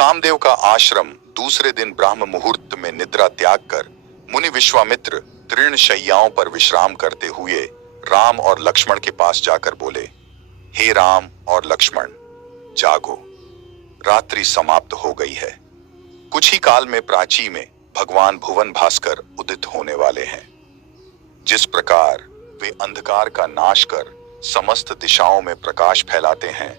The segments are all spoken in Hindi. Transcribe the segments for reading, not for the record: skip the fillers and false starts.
कामदेव का आश्रम दूसरे दिन ब्राह्म मुहूर्त में निद्रा त्याग कर मुनि विश्वामित्र तृण शैयाओं पर विश्राम करते हुए राम और लक्ष्मण के पास जाकर बोले, हे राम और लक्ष्मण, जागो, रात्रि समाप्त हो गई है। कुछ ही काल में प्राची में भगवान भुवन भास्कर उदित होने वाले हैं। जिस प्रकार वे अंधकार का नाश कर समस्त दिशाओं में प्रकाश फैलाते हैं,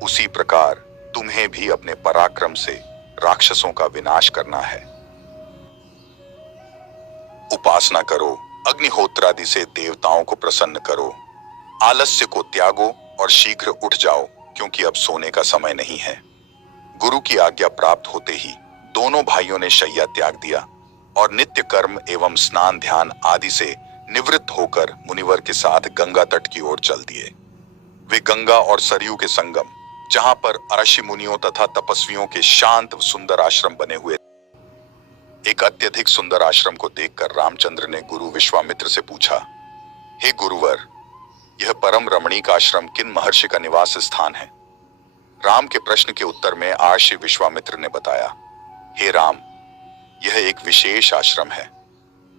उसी प्रकार तुम्हें भी अपने पराक्रम से राक्षसों का विनाश करना है। उपासना करो, अग्निहोत्रादि से देवताओं को प्रसन्न करो, आलस्य को त्यागो और शीघ्र उठ जाओ, क्योंकि अब सोने का समय नहीं है। गुरु की आज्ञा प्राप्त होते ही दोनों भाइयों ने शैया त्याग दिया और नित्य कर्म एवं स्नान ध्यान आदि से निवृत्त होकर मुनिवर के साथ गंगा तट की ओर चल दिए। वे गंगा और सरयू के संगम, जहां पर ऋषि मुनियों तथा तपस्वियों के शांत सुंदर आश्रम बने हुए, एक अत्यधिक सुंदर आश्रम को देखकर रामचंद्र ने गुरु विश्वामित्र से पूछा, हे गुरुवर, यह परम रमणीक आश्रम किन महर्षि का निवास स्थान है? राम के प्रश्न के उत्तर में आर्षि विश्वामित्र ने बताया, हे राम, यह एक विशेष आश्रम है।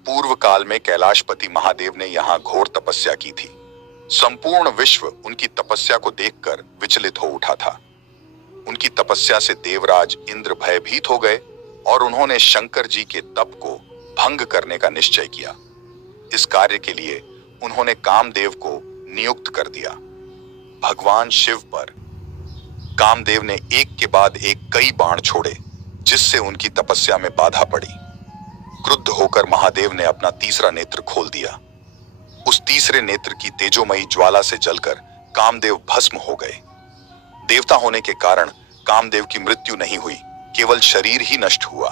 पूर्व काल में कैलाशपति महादेव ने यहाँ घोर तपस्या की थी। संपूर्ण विश्व उनकी तपस्या को देखकर विचलित हो उठा था। उनकी तपस्या से देवराज इंद्र भयभीत हो गए और उन्होंने शंकर जी के तप को भंग करने का निश्चय किया। इस कार्य के लिए उन्होंने कामदेव को नियुक्त कर दिया। भगवान शिव पर कामदेव ने एक के बाद एक कई बाण छोड़े, जिससे उनकी तपस्या में बाधा पड़ी। क्रुद्ध होकर महादेव ने अपना तीसरा नेत्र खोल दिया। उस तीसरे नेत्र की तेजोमयी ज्वाला से जलकर कामदेव भस्म हो गए। देवता होने के कारण कामदेव की मृत्यु नहीं हुई, केवल शरीर ही नष्ट हुआ।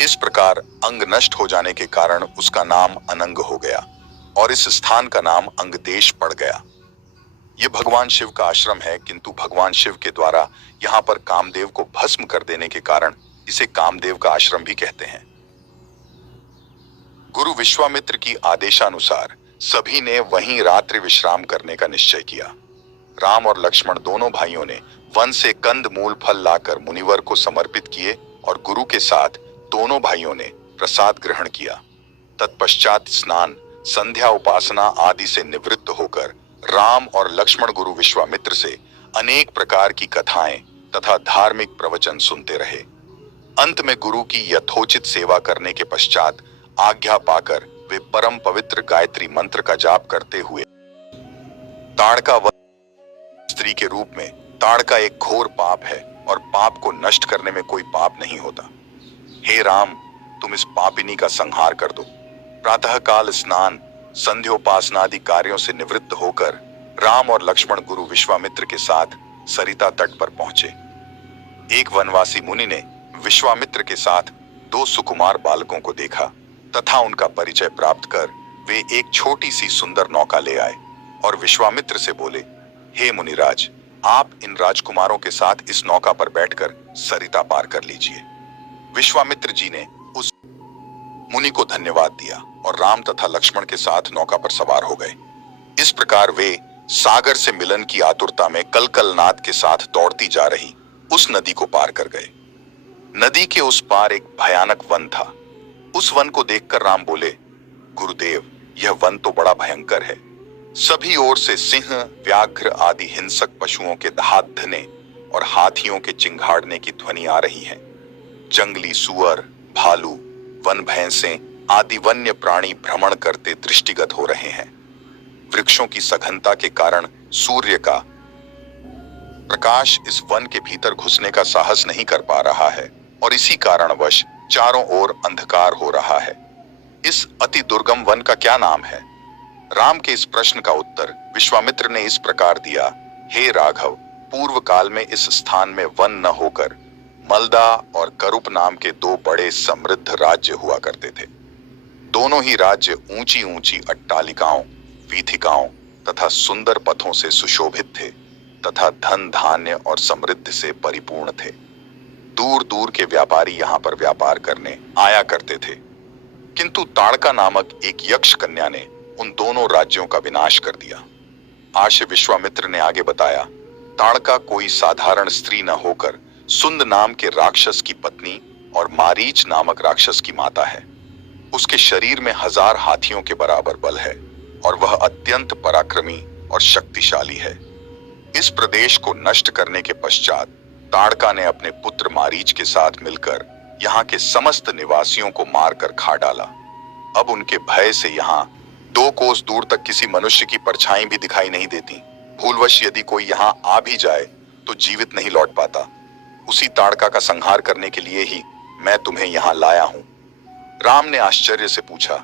इस प्रकार अंग नष्ट हो जाने के कारण उसका नाम अनंग हो गया और इस स्थान का नाम अंगदेश पड़ गया। यह भगवान शिव का आश्रम है, किंतु भगवान शिव के द्वारा यहाँ पर कामदेव को भस्म कर देने के कारण इसे कामदेव का आश्रम भी कहते हैं। गुरु विश्वामित्र की आदेशानुसार सभी ने वहीं रात्रि विश्राम करने का निश्चय किया। राम और लक्ष्मण दोनों भाइयों ने वन से कंद मूल फल लाकर मुनिवर को समर्पित किए और गुरु के साथ दोनों भाइयों ने प्रसाद ग्रहण किया। तत्पश्चात स्नान, संध्या, उपासना आदि से निवृत्त होकर राम और लक्ष्मण गुरु विश्वामित्र से अनेक प्रकार की कथाएं तथा धार्मिक प्रवचन सुनते रहे। अंत में गुरु की यथोचित सेवा करने के पश्चात आज्ञा पाकर वे परम पवित्र गायत्री मंत्र का जाप करते हुए ताड़का वन स्त्री के रूप में, ताड़का एक घोर पाप है और पाप को नष्ट करने में कोई पाप नहीं होता। हे राम, तुम इस पापिनी का संहार कर दो। प्रातःकाल स्नान, संध्योपासनादि कार्यों से निवृत्त होकर राम और लक्ष्मण गुरु विश्वामित्र के साथ सरिता तट पर पहुंचे। एक वनवासी मुनि ने विश्वामित्र के साथ दो सुकुमार बालकों को देखा तथा उनका परिचय प्राप्त कर वे एक छोटी सी सुंदर नौका ले आए और विश्वामित्र से बोले, हे मुनिराज, आप इन राजकुमारों के साथ इस नौका पर बैठकर सरिता पार कर लीजिए। विश्वामित्र जी ने उस मुनि को धन्यवाद दिया और राम तथा लक्ष्मण के साथ नौका पर सवार हो गए। इस प्रकार वे सागर से मिलन की आतुरता में कलकलनाद के साथ दौड़ती जा रही उस नदी को पार कर गए। नदी के उस पार एक भयानक वन था। उस वन को देखकर राम बोले, गुरुदेव, यह वन तो बड़ा भयंकर है। सभी ओर से सिंह, व्याघ्र आदि हिंसक पशुओं के दहाड़ने और हाथियों के चिंघाड़ने की ध्वनि आ रही है। जंगली सुअर, भालू, वन भैंसें आदि वन्य प्राणी भ्रमण करते दृष्टिगत हो रहे हैं। वृक्षों की सघनता के कारण सूर्य का प्रकाश इस वन के भीतर घुसने का साहस नहीं कर पा रहा है और इसी कारणवश चारों ओर अंधकार हो रहा है। इस अति दुर्गम वन का क्या नाम है? राम के इस प्रश्न का उत्तर विश्वामित्र ने इस प्रकार दिया, हे राघव, पूर्व काल में इस स्थान में वन न होकर मलदा और करुप नाम के दो बड़े समृद्ध राज्य हुआ करते थे। दोनों ही राज्य ऊंची ऊंची अट्टालिकाओं, वीथिकाओं तथा सुंदर पथों से सुशोभित थे तथा धन, धान्य और समृद्धि से परिपूर्ण थे। दूर दूर के व्यापारी यहाँ पर व्यापार करने आया करते थे, किंतु ताड़का नामक एक यक्ष कन्या ने उन दोनों राज्यों का विनाश कर दिया। आर्ष विश्वामित्र ने आगे बताया, ताड़का कोई साधारण स्त्री न होकर सुंद नाम के राक्षस की पत्नी और मारीच नामक राक्षस की माता है। उसके शरीर में 1000 हाथियों के बराबर बल है और वह अत्यंत पराक्रमी और शक्तिशाली है। इस प्रदेश को नष्ट करने के पश्चात ताड़का ने अपने पुत्र मारीच के साथ मिलकर यहाँ के समस्त निवासियों को मारकर खा डाला। अब उनके भय से यहाँ 2 कोस दूर तक किसी मनुष्य की परछाई भी दिखाई नहीं देती। भूलवश यदि कोई यहाँ आ भी जाए तो जीवित नहीं लौट पाता। उसी ताड़का का संहार करने के लिए ही मैं तुम्हें यहाँ लाया हूं। राम ने आश्चर्य से पूछा,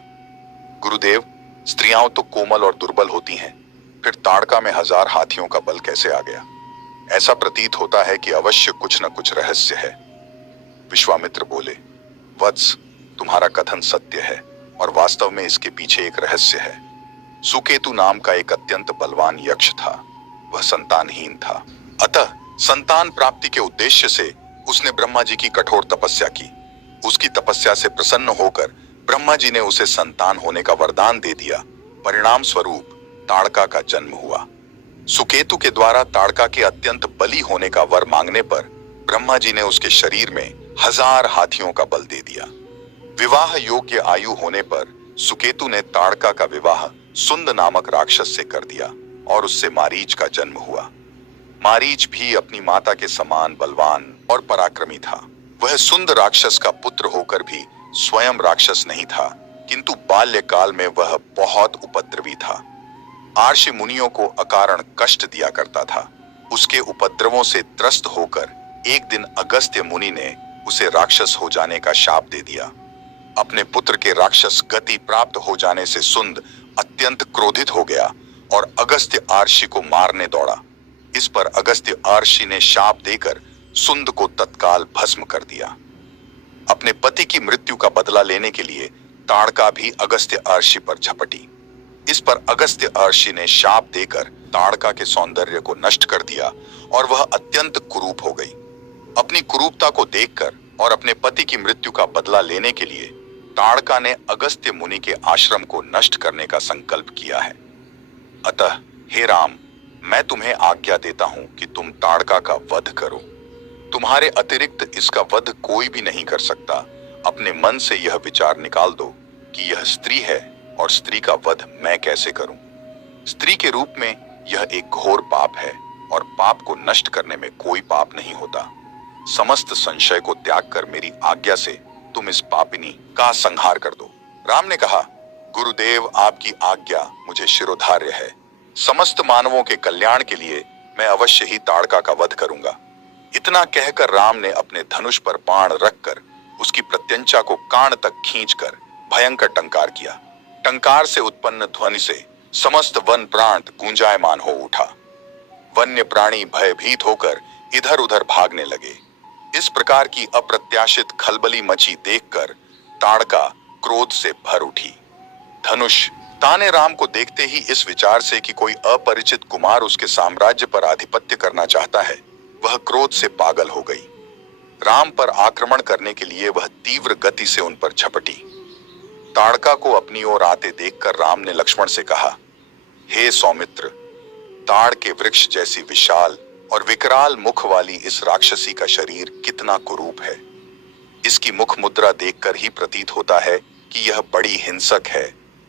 गुरुदेव, स्त्रियां तो कोमल और दुर्बल होती हैं, फिर ताड़का में 1000 हाथियों का बल कैसे आ गया? ऐसा प्रतीत होता है कि अवश्य कुछ न कुछ रहस्य है। विश्वामित्र बोले, वत्स, तुम्हारा कथन सत्य है और वास्तव में इसके पीछे एक रहस्य है। सुकेतु नाम का एक अत्यंत बलवान यक्ष था। वह संतानहीन था, अतः संतान प्राप्ति के उद्देश्य से उसने ब्रह्मा जी की कठोर तपस्या की। उसकी तपस्या से प्रसन्न होकर ब्रह्मा जी ने उसे संतान होने का वरदान दे दिया। परिणाम स्वरूप ताड़का का जन्म हुआ। सुकेतु के द्वारा ताड़का के अत्यंत बली होने का वर मांगने पर ब्रह्मा जी ने उसके शरीर में 1000 हाथियों का बल दे दिया। विवाह योग्य आयु होने पर सुकेतु ने ताड़का का विवाह सुंद नामक राक्षस से कर दिया और उससे मारीच का जन्म हुआ। मारीच भी अपनी माता के समान बलवान और पराक्रमी था। वह सुंद राक्षस का पुत्र होकर भी स्वयं राक्षस नहीं था, किंतु बाल्यकाल में वह बहुत उपद्रवी था। आर्षि मुनियों को अकारण कष्ट दिया करता था। उसके उपद्रवों से त्रस्त होकर एक दिन अगस्त्य मुनि ने उसे राक्षस हो जाने का शाप दे दिया। अपने पुत्र के राक्षस गति प्राप्त हो जाने से सुंद अत्यंत क्रोधित हो गया और अगस्त्य आर्षि को मारने दौड़ा। इस पर अगस्त्य आर्षि ने शाप देकर सुंद को तत्काल भस्म कर दिया। अपने पति की मृत्यु का बदला लेने के लिए ताड़का भी अगस्त्य आर्षि पर झपटी। इस पर अगस्त्य आर्षि ने शाप देकर ताड़का के सौंदर्य को नष्ट कर दिया और वह अत्यंत कुरूप हो गई। अपनी कुरूपता को देखकर और अपने पति की मृत्यु का बदला लेने के लिए ताड़का ने अगस्त्य मुनि के आश्रम को नष्ट करने का संकल्प किया है। अतः हे राम, मैं तुम्हें आज्ञा देता हूं कि तुम ताड़का का वध करो। तुम्हारे अतिरिक्त इसका वध कोई भी नहीं कर सकता। अपने मन से यह विचार निकाल दो कि यह स्त्री है और स्त्री का वध मैं कैसे करूं। स्त्री के रूप में यह एक घोर पाप है और पाप को नष्ट करने में कोई पाप नहीं होता। समस्त संशय को त्याग कर मेरी आज्ञा से तुम इस पापिनी का संहार कर दो। राम ने कहा, गुरुदेव, आपकी आज्ञा मुझे शिरोधार्य है। समस्त मानवों के कल्याण के लिए मैं अवश्य ही ताड़का का वध करूंगा। इतना कहकर राम ने अपने धनुष पर बाण रखकर उसकी प्रत्यंचा को कान तक खींचकर भयंकर टंकार किया। टंकार से उत्पन्न ध्वनि से समस्त वन प्राण गूंजायमान हो उठा। वन्य प्राणी भयभीत होकर इधर उधर भागने लगे। इस प्रकार की अप्रत्याशित खलबली मची देखकर ताड़का क्रोध से भर उठी। धनुष ताने राम को देखते ही इस विचार से कि कोई अपरिचित कुमार उसके साम्राज्य पर आधिपत्य करना चाहता है, वह क्रोध से पागल हो गई। राम पर आक्रमण करने के लिए वह तीव्र गति से उन पर झपटी। ताड़का को अपनी ओर आते देखकर राम ने लक्ष्मण से कहा, हे सौमित्र, ताड़ के वृक्ष जैसी विशाल और विकराल मुख वाली इस राक्षसी का शरीर कितना कुरूप है। इसकी मुख मुद्रा देखकर ही प्रतीत होता है कि यह बड़ी हिंसक है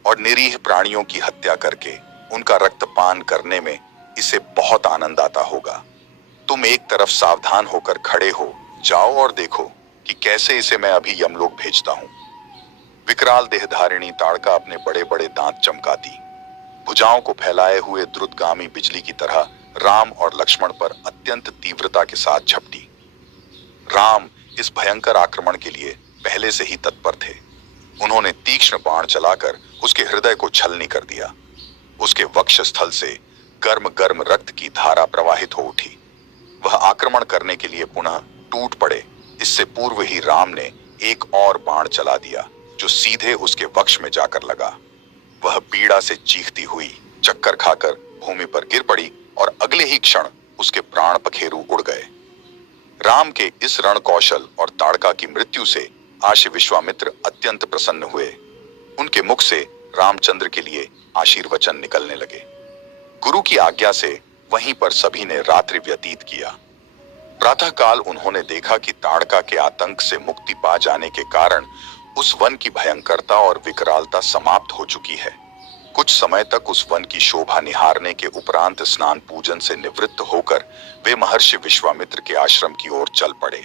और निरीह प्राणियों की हत्या करके उनका रक्तपान करने में इसे बहुत आनंद आता होगा। तुम एक तरफ सावधान होकर खड़े हो जाओ और देखो कि कैसे इसे मैं अभी यमलोक भेजता हूं। विकराल देहधारिणी ताड़का अपने बड़े बड़े दांत चमकाती भुजाओं को फैलाए हुए द्रुतगामी बिजली की तरह राम और लक्ष्मण पर अत्यंत तीव्रता के साथ झपटी। राम इस भयंकर आक्रमण के लिए पहले से ही तत्पर थे। उन्होंने तीक्ष्ण बाण चलाकर उसके हृदय को छलनी कर दिया। उसके वक्षस्थल से गर्म गर्म रक्त की धारा प्रवाहित हो उठी। वह आक्रमण करने के लिए पुनः टूट पड़े। इससे पूर्व ही राम ने एक और बाण चला दिया जो सीधे उसके वक्ष में जाकर लगा। वह पीड़ा से चीखती हुई चक्कर खाकर भूमि पर गिर पड़ी और अगले ही क्षण उसके प्राण पखेरु उड़ गए। राम के इस रण कौशल और ताड़का की मृत्यु से आशी विश्वामित्र अत्यंत प्रसन्न हुए। उनके मुख से रामचंद्र के लिए आशीर्वचन निकलने लगे। गुरु की आज्ञा से वहीं पर सभी ने रात्रि व्यतीत किया। प्रातःकाल उन्होंने देखा कि ताड़का के आतंक से मुक्ति पा जाने के कारण उस वन की भयंकरता और विकरालता समाप्त हो चुकी है। कुछ समय तक उस वन की शोभा निहारने के उपरांत स्नान पूजन से निवृत्त होकर वे महर्षि विश्वामित्र के आश्रम की ओर चल पड़े।